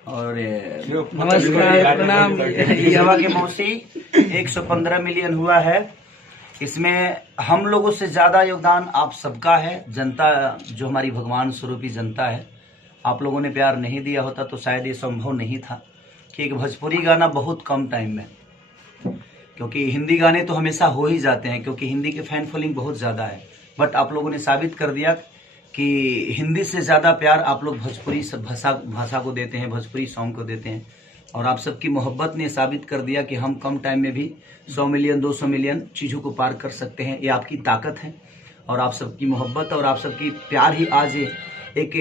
और नमस्कार, प्रणाम। हवा के मौसी 115 मिलियन हुआ है। इसमें हम लोगों से ज़्यादा योगदान आप सबका है। जनता जो हमारी भगवान स्वरूपी जनता है, आप लोगों ने प्यार नहीं दिया होता तो शायद ये संभव नहीं था कि एक भोजपुरी गाना बहुत कम टाइम में, क्योंकि हिंदी गाने तो हमेशा हो ही जाते हैं क्योंकि हिंदी के फैन फॉलोइंग बहुत ज़्यादा है, बट आप लोगों ने साबित कर दिया कि हिंदी से ज़्यादा प्यार आप लोग भोजपुरी भाषा को देते हैं, भोजपुरी सॉन्ग को देते हैं। और आप सबकी मोहब्बत ने साबित कर दिया कि हम कम टाइम में भी 100 मिलियन 200 मिलियन चीज़ों को पार कर सकते हैं। ये आपकी ताकत है और आप सबकी मोहब्बत और आप सबकी प्यार ही आज एक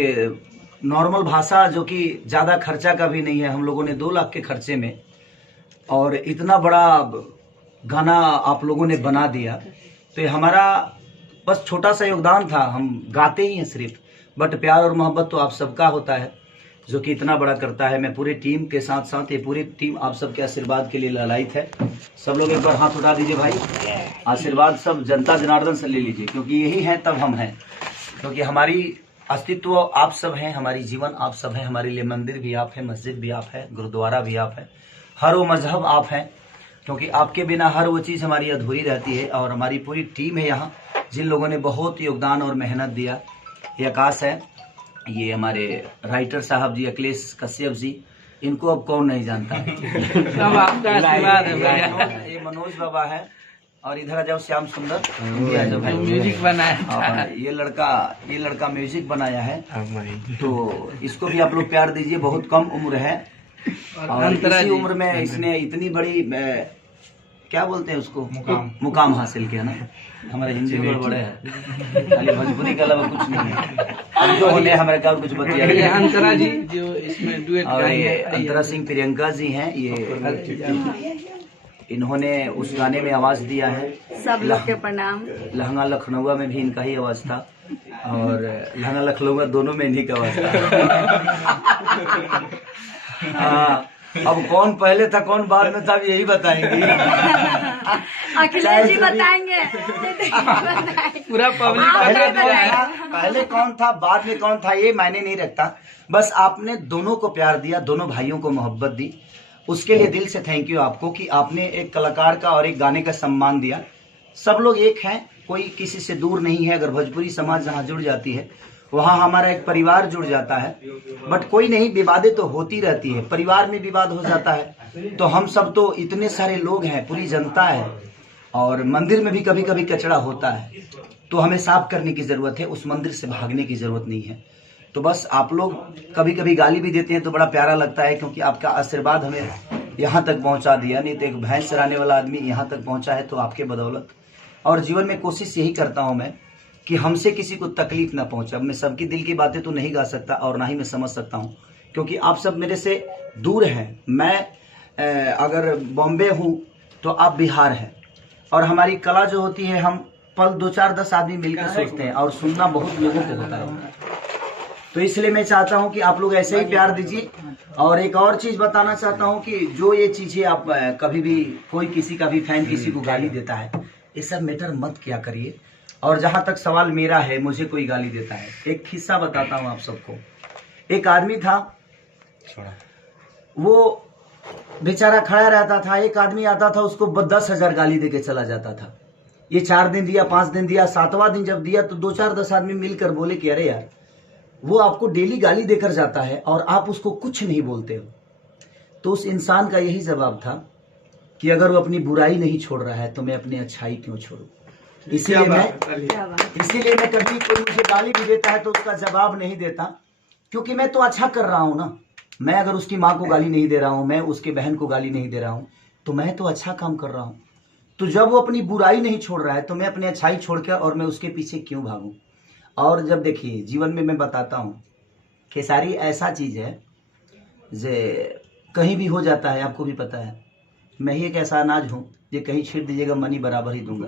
नॉर्मल भाषा जो कि ज़्यादा खर्चा का भी नहीं है, हम लोगों ने 2 लाख के खर्चे में और इतना बड़ा गाना आप लोगों ने बना दिया। तो हमारा बस छोटा सा योगदान था, हम गाते ही हैं सिर्फ, बट प्यार और मोहब्बत तो आप सबका होता है जो कि इतना बड़ा करता है। मैं पूरे टीम के साथ साथ ये पूरी टीम आप सबके आशीर्वाद के लिए ललायित है। सब लोग एक बार हाथ उठा दीजिए भाई, आशीर्वाद सब जनता जनार्दन से ले लीजिए, क्योंकि यही है तब हम हैं। क्योंकि हमारी अस्तित्व आप सब हैं, हमारी जीवन आप सब हैं, हमारे लिए मंदिर भी आप है, मस्जिद भी आप है, गुरुद्वारा भी आप है, हर वो मजहब आप हैं, क्योंकि आपके बिना हर वो चीज़ हमारी अधूरी रहती है। और हमारी पूरी टीम है यहाँ जिन लोगों ने बहुत योगदान और मेहनत दिया। ये आकाश है, ये हमारे राइटर साहब जी अखिलेश कश्यप जी, इनको अब कौन नहीं जानता है। सब आपका आशीर्वाद है भैया। ये मनोज बाबा है और इधर आ जाओ श्याम सुंदर, जो है म्यूजिक बनाया। ये लड़का म्यूजिक बनाया है, तो इसको भी आप लोग प्यार दीजिए। बहुत कम उम्र है और इसी उम्र में इसने इतनी बड़ी क्या बोलते हैं उसको, मुकाम हासिल किया ना। हमारे हिंदी में बड़े हैं, खाली भोजपुरी के अलावा कुछ नहीं है। अब जो होने हमारे का कुछ बतिया। ये अंतरा जी जो इसमें डुएट और ये अंतरा सिंह प्रियंका जी हैं, ये इन्होंने उस गाने में आवाज दिया है। सब लोग के प्रणाम। लहंगा लखनऊ में भी इनका ही आवाज था और लहंगा लखनऊ दोनों में इन्हीं का आवाज था। अब कौन पहले था कौन बाद में था यही बताएंगे। अखिलेश जी बताएंगे। पूरा पब्लिक पहले कौन था बाद में कौन था ये मायने नहीं रखता, बस आपने दोनों को प्यार दिया, दोनों भाइयों को मोहब्बत दी, उसके लिए दिल से थैंक यू आपको कि आपने एक कलाकार का और एक गाने का सम्मान दिया। सब लोग एक हैं, कोई किसी से दूर नहीं है। अगर भोजपुरी समाज जहाँ जुड़ जाती है वहाँ हमारा एक परिवार जुड़ जाता है, बट कोई नहीं, विवादें तो होती रहती है, परिवार में विवाद हो जाता है। तो हम सब तो इतने सारे लोग हैं, पूरी जनता है और मंदिर में भी कभी कभी कचरा होता है, तो हमें साफ करने की जरूरत है, उस मंदिर से भागने की जरूरत नहीं है। तो बस आप लोग कभी कभी गाली भी देते हैं तो बड़ा प्यारा लगता है, क्योंकि आपका आशीर्वाद हमें यहाँ तक पहुँचा दिया। नहीं तो एक भैंस चराने वाला आदमी यहाँ तक पहुँचा है तो आपके बदौलत। और जीवन में कोशिश यही करता हूँ मैं कि हमसे किसी को तकलीफ ना पहुँचे। अब मैं सबकी दिल की बातें तो नहीं गा सकता और ना ही मैं समझ सकता हूँ, क्योंकि आप सब मेरे से दूर हैं। मैं अगर बॉम्बे हूँ तो आप बिहार हैं, और हमारी कला जो होती है हम पल 2 4 10 आदमी मिलकर सोचते हैं और सुनना बहुत लोगों को होता है। तो इसलिए मैं चाहता हूं कि आप लोग ऐसे ही प्यार दीजिए। और एक और चीज बताना चाहता हूं कि जो ये चीजें आप कभी भी कोई किसी का भी फैन किसी को गाली देता है, ये सब मैटर मत किया करिए। और जहां तक सवाल मेरा है, मुझे कोई गाली देता है, एक किस्सा बताता हूं आप सबको। एक आदमी था, वो बेचारा खड़ा रहता था, एक आदमी आता था उसको 10,000 गाली देके चला जाता था। ये 4 दिन दिया, 5 दिन दिया, 7वां दिन जब दिया तो 2 4 10 आदमी मिलकर बोले कि अरे यार, वो आपको डेली गाली देकर जाता है और आप उसको कुछ नहीं बोलते हो। तो उस इंसान का यही जवाब था कि अगर वो अपनी बुराई नहीं छोड़ रहा है तो मैं अपनी अच्छाई क्यों छोड़ूं। इसीलिए मैं कभी कोई मुझे गाली भी देता है तो उसका जवाब नहीं देता, क्योंकि मैं तो अच्छा कर रहा हूं ना। मैं अगर उसकी माँ को गाली नहीं दे रहा हूं, मैं उसके बहन को गाली नहीं दे रहा हूं, तो मैं तो अच्छा काम कर रहा हूं। तो जब वो अपनी बुराई नहीं छोड़ रहा है तो मैं अपनी अच्छाई छोड़कर और मैं उसके पीछे क्यों भागूं। और जब देखिए जीवन में मैं बताता हूँ, खेसारी ऐसा चीज है जे कहीं भी हो जाता है, आपको भी पता है। मैं ही एक ऐसा अनाज हूँ जो कहीं छीट दीजिएगा मनी बराबर ही दूंगा।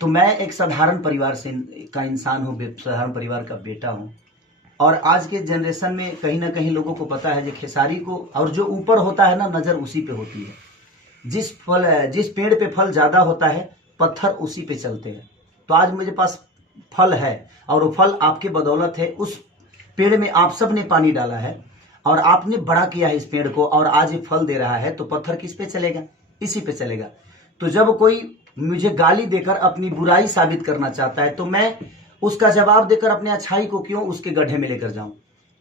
तो मैं एक साधारण परिवार से का इंसान हूँ, साधारण परिवार का बेटा हूँ। और आज के जनरेशन में कहीं ना कहीं लोगों को पता है जो खेसारी को, और जो ऊपर होता है ना, नजर उसी पे होती है। जिस पेड़ पे फल ज्यादा होता है पत्थर उसी पे चलते हैं। तो आज मेरे पास फल है और वो फल आपके बदौलत है। उस पेड़ में आप सब ने पानी डाला है और आपने बड़ा किया है इस पेड़ को और आज ये फल दे रहा है, तो पत्थर किस पे चलेगा? इसी पे चलेगा। तो जब कोई मुझे गाली देकर अपनी बुराई साबित करना चाहता है, तो मैं उसका जवाब देकर अपने अच्छाई को क्यों उसके गड्ढे में लेकर जाऊं?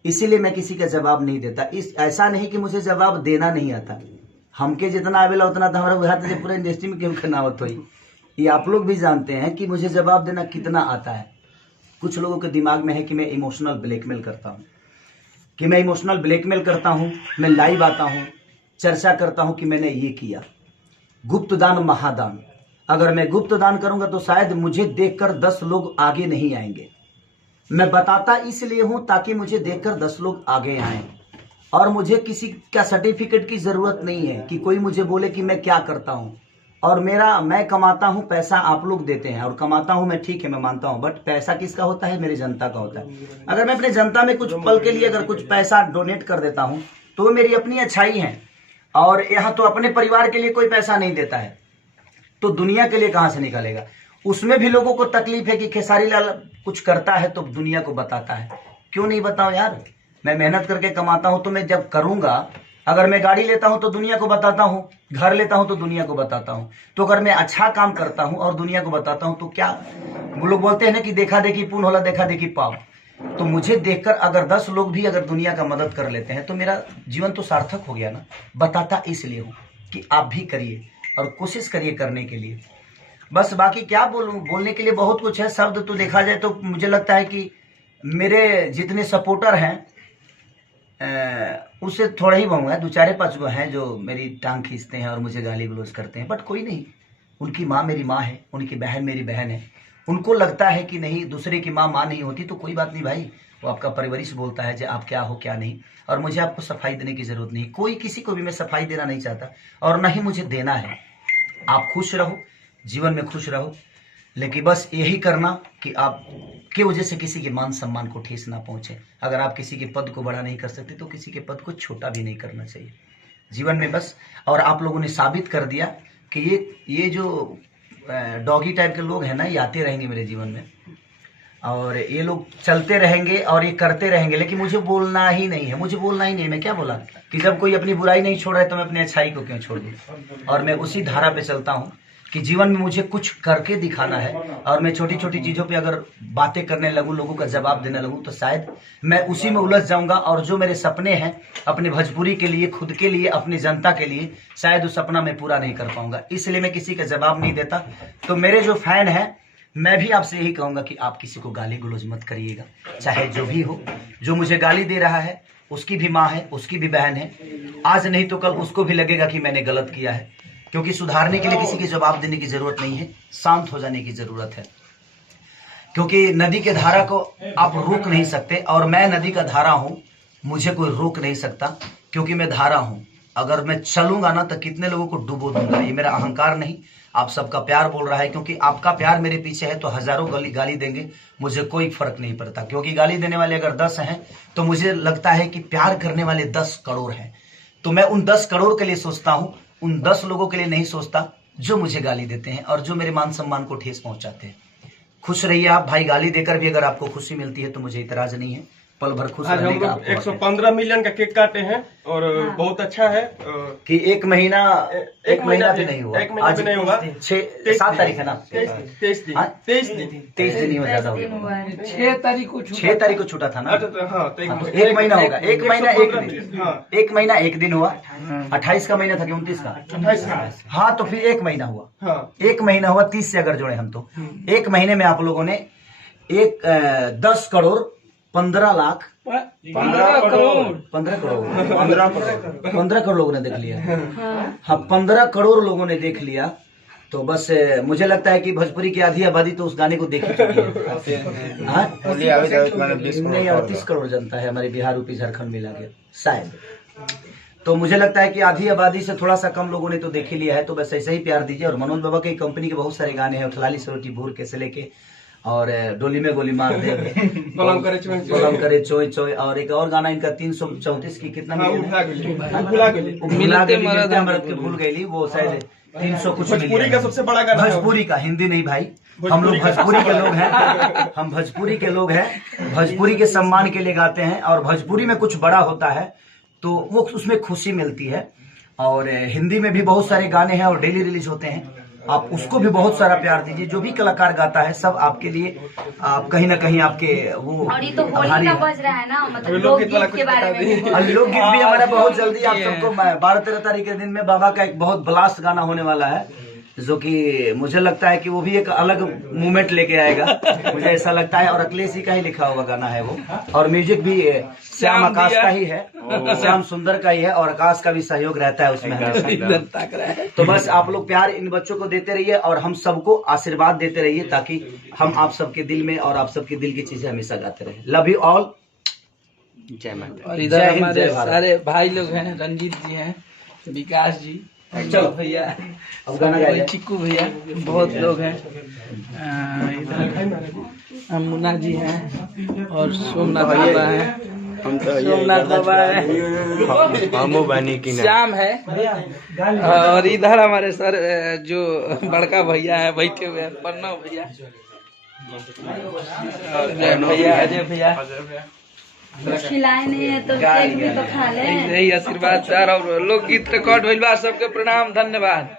इसीलिए मैं किसी का जवाब नहीं देता। ऐसा नहीं कि मुझे जवाब देना नहीं आता, हमके जितना आवेला उतना तो हमारा बुझाता है पूरा इंडस्ट्री में क्यों खनावत हुई। ये आप लोग भी जानते हैं कि मुझे जवाब देना कितना आता है। कुछ लोगों के दिमाग में है कि मैं इमोशनल ब्लैकमेल करता हूँ, मैं लाइव आता हूँ, चर्चा करता हूँ कि मैंने ये किया। गुप्त दान महादान, अगर मैं गुप्त दान करूंगा तो शायद मुझे देखकर 10 लोग आगे नहीं आएंगे। मैं बताता इसलिए हूं ताकि मुझे देखकर 10 लोग आगे आएं, और मुझे किसी का सर्टिफिकेट की जरूरत नहीं है कि कोई मुझे बोले कि मैं क्या करता हूं। और मैं कमाता हूं, पैसा आप लोग देते हैं और कमाता हूं मैं, ठीक है मैं मानता हूं, बट पैसा किसका होता है? मेरी जनता का होता है। अगर मैं अपने जनता में कुछ पल के लिए अगर कुछ पैसा डोनेट कर देता हूं तो वो मेरी अपनी अच्छाई है। और यहाँ तो अपने परिवार के लिए कोई पैसा नहीं देता है तो दुनिया के लिए कहां से निकालेगा? उसमें भी लोगों को तकलीफ है कि खेसारी लाल कुछ करता है तो दुनिया को बताता है। क्यों नहीं बताऊं यार? मैं मेहनत करके कमाता हूं तो मैं जब करूंगा, अगर मैं गाड़ी लेता हूं तो दुनिया को बताता हूं, घर लेता हूं तो दुनिया को बताता हूं। तो अगर मैं अच्छा काम करता हूं और दुनिया को बताता हूं तो क्या, वो लोग बोलते हैं ना कि देखा देखी पुण्य होला, देखा देखी पाप। तो मुझे देखकर अगर 10 लोग भी अगर दुनिया का मदद कर लेते हैं तो मेरा जीवन तो सार्थक हो गया ना। बताता इसलिए हूं कि आप भी करिए और कोशिश करिए करने के लिए। बस बाकी क्या बोलूं, बोलने के लिए बहुत कुछ है। शब्द तो देखा जाए तो मुझे लगता है कि मेरे जितने सपोर्टर हैं उससे थोड़ा ही बहु है, 2-4-5 गो हैं जो मेरी टांग खींचते हैं और मुझे गाली गलौज करते हैं, बट कोई नहीं। उनकी माँ मेरी माँ है, उनकी बहन मेरी बहन है। उनको लगता है कि नहीं, दूसरे की माँ नहीं होती तो कोई बात नहीं भाई, वो आपका परवरिश बोलता है कि आप क्या हो क्या नहीं, और मुझे आपको सफाई देने की जरूरत नहीं। कोई किसी को भी मैं सफाई देना नहीं चाहता और ना ही मुझे देना है। आप खुश रहो, जीवन में खुश रहो, लेकिन बस यही करना कि आप की वजह से किसी के मान सम्मान को ठेस ना पहुंचे। अगर आप किसी के पद को बड़ा नहीं कर सकते तो किसी के पद को छोटा भी नहीं करना चाहिए जीवन में बस। और आप लोगों ने साबित कर दिया कि ये जो डॉगी टाइप के लोग हैं ना, ये आते रहेंगे मेरे जीवन में और ये लोग चलते रहेंगे और ये करते रहेंगे, लेकिन मुझे बोलना ही नहीं है। मुझे बोलना ही नहीं है। मैं क्या बोला कि जब कोई अपनी बुराई नहीं छोड़ रहा है तो मैं अपनी अच्छाई को क्यों छोड़ दूं? और मैं उसी धारा पे चलता हूँ कि जीवन में मुझे कुछ करके दिखाना है। और मैं छोटी छोटी चीजों पे अगर बातें करने लगूं, लोगों का जवाब देने लगूं, तो शायद मैं उसी में उलझ जाऊंगा। और जो मेरे सपने हैं अपने भोजपुरी के लिए, खुद के लिए, अपनी जनता के लिए, शायद उस सपना मैं पूरा नहीं कर पाऊंगा। इसलिए मैं किसी का जवाब नहीं देता। तो मेरे जो फैन हैं, मैं भी आपसे यही कहूंगा कि आप किसी को गाली गलौज मत करिएगा, चाहे जो भी हो। जो मुझे गाली दे रहा है उसकी भी माँ है, उसकी भी बहन है। आज नहीं तो कल उसको भी लगेगा कि मैंने गलत किया है, क्योंकि सुधारने के लिए किसी के जवाब देने की जरूरत नहीं है, शांत हो जाने की जरूरत है। क्योंकि नदी के धारा को आप रोक नहीं सकते और मैं नदी का धारा हूं, मुझे कोई रोक नहीं सकता क्योंकि मैं धारा हूं। अगर मैं चलूंगा ना तो कितने लोगों को डुबो दूंगा। ये मेरा अहंकार नहीं, आप सबका प्यार बोल रहा है। क्योंकि आपका प्यार मेरे पीछे है तो हजारों गाली देंगे, मुझे कोई फर्क नहीं पड़ता। क्योंकि गाली देने वाले अगर 10 हैं तो मुझे लगता है कि प्यार करने वाले 10 करोड़ हैं। तो मैं उन 10 करोड़ के लिए सोचता हूं, उन 10 लोगों के लिए नहीं सोचता जो मुझे गाली देते हैं और जो मेरे मान सम्मान को ठेस पहुंचाते हैं। खुश रहिए आप भाई। गाली देकर भी अगर आपको खुशी मिलती है तो मुझे इतराज नहीं है। पल भर खुश आज हम लोग 115 मिलियन का केक काटे हैं और बहुत अच्छा है कि एक महीना भी नहीं हुआ। एक महीना भी नहीं हुआ। 7 तारीख है ना? 23 दिन 23 दिन ही ज्यादा हो गया। 6 तारीख को छूटा था ना? हाँ, तो एक महीना होगा। एक महीना एक दिन हुआ। 28 का महीना था कि 29 का? 28 का। हाँ, तो फिर 1 महीना हुआ। हाँ, 1 महीना हुआ। 30 से अगर जोड़े हम तो 1 महीने में आप लोगों ने 10 करोड़ 15 लाख 15 करोड़ 15 करोड़ लोगों ने देख लिया। हाँ, 15 करोड़ लोगों ने देख लिया। तो बस मुझे लगता है कि भोजपुरी की आधी आबादी तो उस गाने को देख ही चुकी है। हाँ? नहीं, 38 करोड़ जनता है हमारे बिहार, यूपी, झारखंड मिला के शायद। तो मुझे लगता है कि आधी आबादी से थोड़ा सा कम लोगों ने तो देख ही लिया है। तो बस ऐसे ही प्यार दीजिए। और मनोज बाबा की कंपनी के बहुत सारे गाने हैं, उठलाली सरोटी भूर के से लेके और डोली में गोली मार दे, बलम करे चोय चोय, और एक और गाना इनका 334 की कितना मरद के भूल गई, वो शायद 300 कुछ। भोजपुरी का सबसे बड़ा गाना, भोजपुरी का, हिंदी नहीं भाई। हम लोग भोजपुरी के लोग हैं, हम भोजपुरी के लोग हैं। भोजपुरी के सम्मान के लिए गाते हैं और भोजपुरी में कुछ बड़ा होता है तो वो उसमें खुशी मिलती है। और हिंदी में भी बहुत सारे गाने हैं और डेली रिलीज होते हैं, आप उसको भी बहुत सारा प्यार दीजिए। जो भी कलाकार गाता है सब आपके लिए, आप कहीं ना कहीं आपके वो और ये तो होली आभारी का है। बज रहा है ना, मतलब लोकगीत वाला लोकगीत के कुछ बारे बता में भी। और लोकगीत भी हमारा बहुत जल्दी आप सबको 12-13 तारीख के दिन में बाबा का एक बहुत ब्लास्ट गाना होने वाला है, जो कि मुझे लगता है कि वो भी एक अलग मूवमेंट लेके आएगा, मुझे ऐसा लगता है। और अखिलेश जी का ही लिखा हुआ गाना है वो, और म्यूजिक भी श्याम आकाश का ही है, श्याम सुंदर का ही है, और आकाश का भी सहयोग रहता है उसमें हमेशा। तो बस आप लोग प्यार इन बच्चों को देते रहिए और हम सबको आशीर्वाद देते रहिए, ताकि हम आप सबके दिल में और आप सबके दिल की चीजें हमेशा गाते रहे। लव यू ऑल, जय माता। और इधर जय हिंद, हमारे जय भारत। सारे भाई लोग हैं, रंजीत जी हैं, विकास जी, चलो भैया, अब गाना गाइए। चिक्कू भैया, बहुत लोग हैं। इधर मुन्ना जी हैं और सोमनाथ बाबा हैं, सोमनाथ बाबा है, श्याम है। और इधर हमारे सर जो बड़का भैया है बैठे हुए हैं, प्रणव भैया, और जय भैया, अजय भैया। खिलाए नहीं है तो केक भी तो खा ले। यही आशीर्वाद सर। और लोकगीत रिकॉर्ड हुई बा, सबके प्रणाम, धन्यवाद।